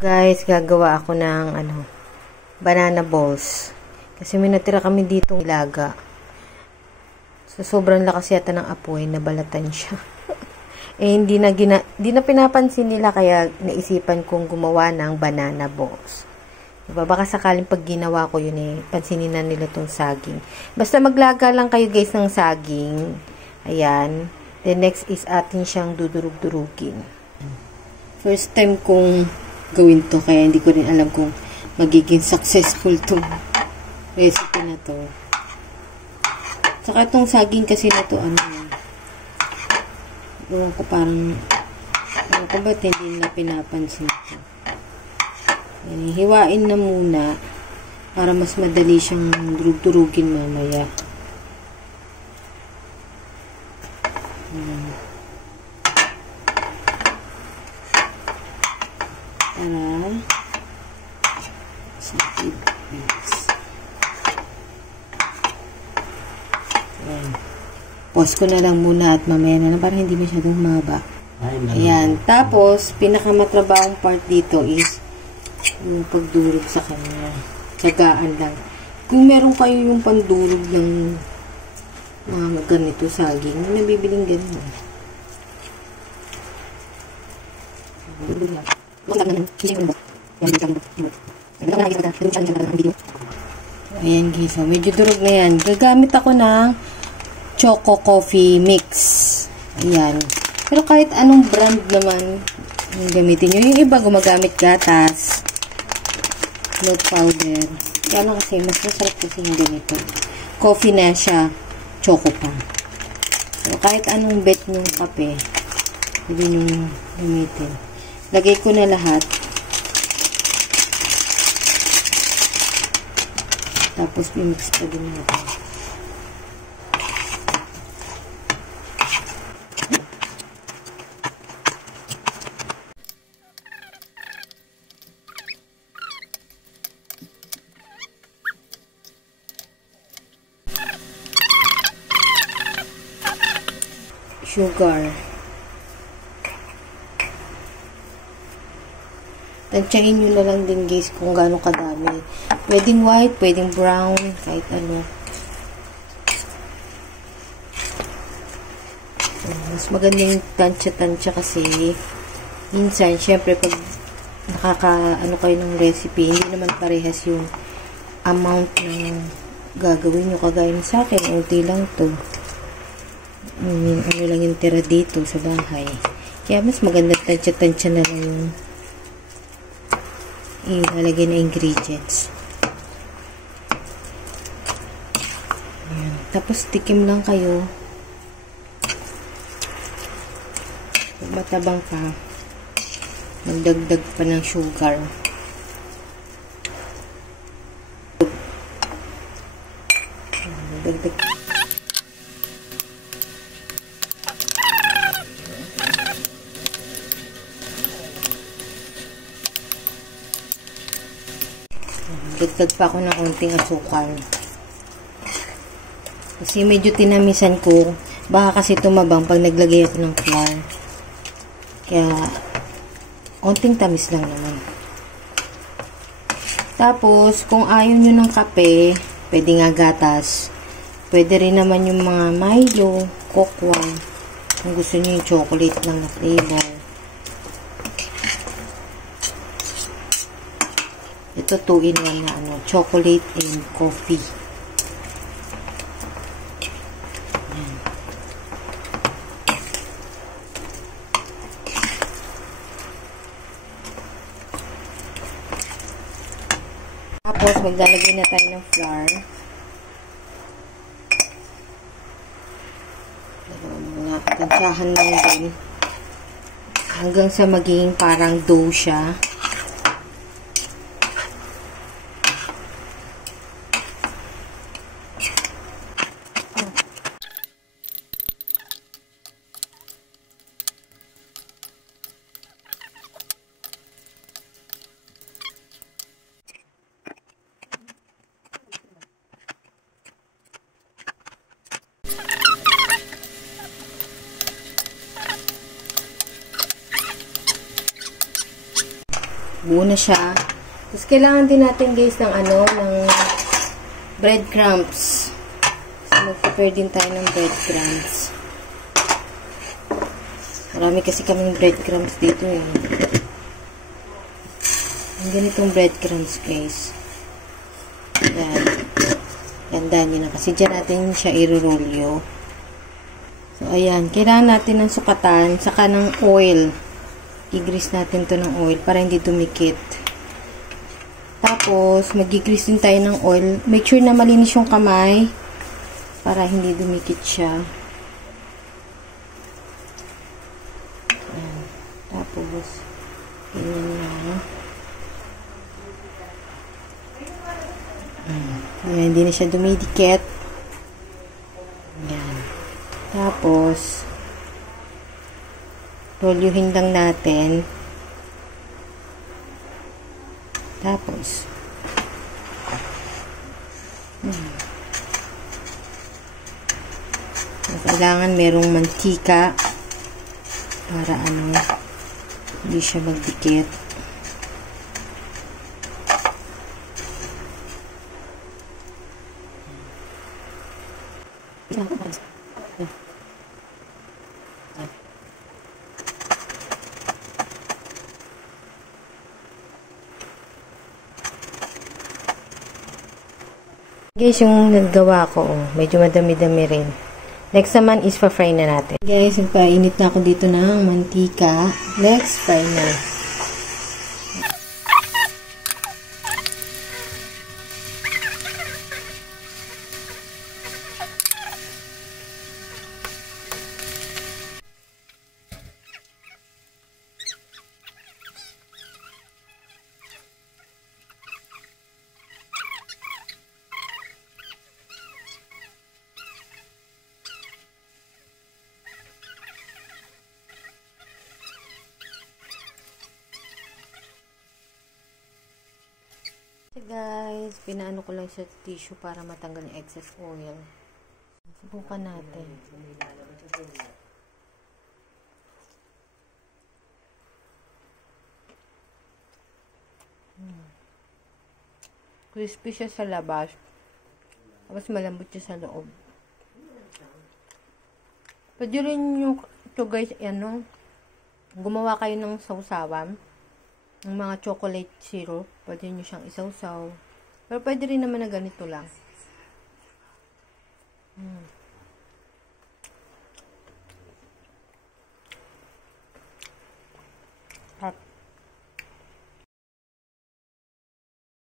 Guys, gagawa ako ng banana balls. Kasi may natira kami dito ilaga. So, sobrang lakas yata ng apoy, nabalatan siya. Hindi na pinapansin nila, kaya naisipan kong gumawa ng banana balls. Diba? Baka sakaling pag ginawa ko yun pansinin na nila tong saging. Basta maglaga lang kayo guys ng saging. Ayan. The next is atin siyang dudurug-durugin. First time kong gawin to, kaya hindi ko rin alam kung magiging successful tong recipe na to. Saka itong saging kasi na to, ewan ko parang, ba't hindi na pinapansin ko. Hiwain na muna para mas madali siyang durug-durugin mamaya. Pause ko na lang muna at mamaya na lang para hindi masyadong mahaba. Ayan. Tapos, pinakamatrabahong part dito is yung pagdurog sa kanya. Tsagaan lang. Kung meron kayo yung pandurog ng mga ganito saging, may nabibiling ganun. Ayan guys, so medyo durog na yan. Gagamit ako ng Choco Coffee Mix. Ayan. Pero kahit anong brand naman yung gamitin nyo. Yung iba gumagamit gatas, milk powder. Kaya lang kasi mas masarap kasi yung ganito. Coffee na siya, choco pa. So kahit anong bet nyong kape, pwede nyong gamitin. Lagay ko na lahat. Tapos i-mix pa din natin. Sugar. Tansyahin nyo na lang din guys kung gaano kadami. Pwedeng white, pwedeng brown, kahit ano. Mas magandang tansya-tansya kasi minsan, syempre pag nakaka-ano kayo ng recipe, hindi naman parehas yung amount ng gagawin nyo. Kagaya sa akin, unti lang to. Ano lang yung tira dito sa bahay. Kaya mas maganda tansya-tansya na lang yung ilalagay na ingredients. Ayan. Tapos tikim lang kayo. Kung matabang ka, magdagdag pa ng sugar. Magdagdag. Dagdag pa ako ng konting asukal. Kasi medyo tinamisan ko. Baka kasi tumabang pag naglagay ako ng flour. Kaya, konting tamis lang naman. Tapos, kung ayaw nyo ng kape, pwede nga gatas. Pwede rin naman yung mga Milo, cocoa. Kung gusto nyo yung chocolate lang na flavor. Ito 2-in-1 na chocolate and coffee. Ayan. Tapos maglalagay na tayo ng flour. Tansyahan lang din hanggang sa maging parang dough siya. Buo na siya. Tapos, kailangan din natin, guys, ng ng breadcrumbs. So, mag-prepare din tayo ng breadcrumbs. Marami kasi kaming breadcrumbs dito, eh. Ang ganitong breadcrumbs, guys. Yan. Ganda nyo na. Kasi dyan natin siya irurolyo. So, ayan. Kailangan natin ng sukatan, saka ng oil. I-grease natin to ng oil para hindi dumikit. Tapos, mag-grease din tayo ng oil. Make sure na malinis yung kamay para hindi dumikit siya. Ayan. Tapos, ganyan na. Ayan, hindi na siya dumidikit. Ayan. Tapos, rolyuhin lang natin. Tapos, kailangan merong mantika para hindi siya magdikit. Guys, yung nagawa ko, medyo madami-dami rin. Next naman is pa-fry na natin. Guys, nagpainit na ako dito ng mantika. Let's fry na. So guys, pinaano ko lang sa tissue para matanggal yung excess oil. Subukan natin. Crispy siya sa labas. Tapos malambot siya sa loob. Pwede rin yung ito guys, gumawa kayo ng sausawan. Ng mga chocolate syrup, pwede nyo siyang isawsaw. Pero pwede rin naman na ganito lang.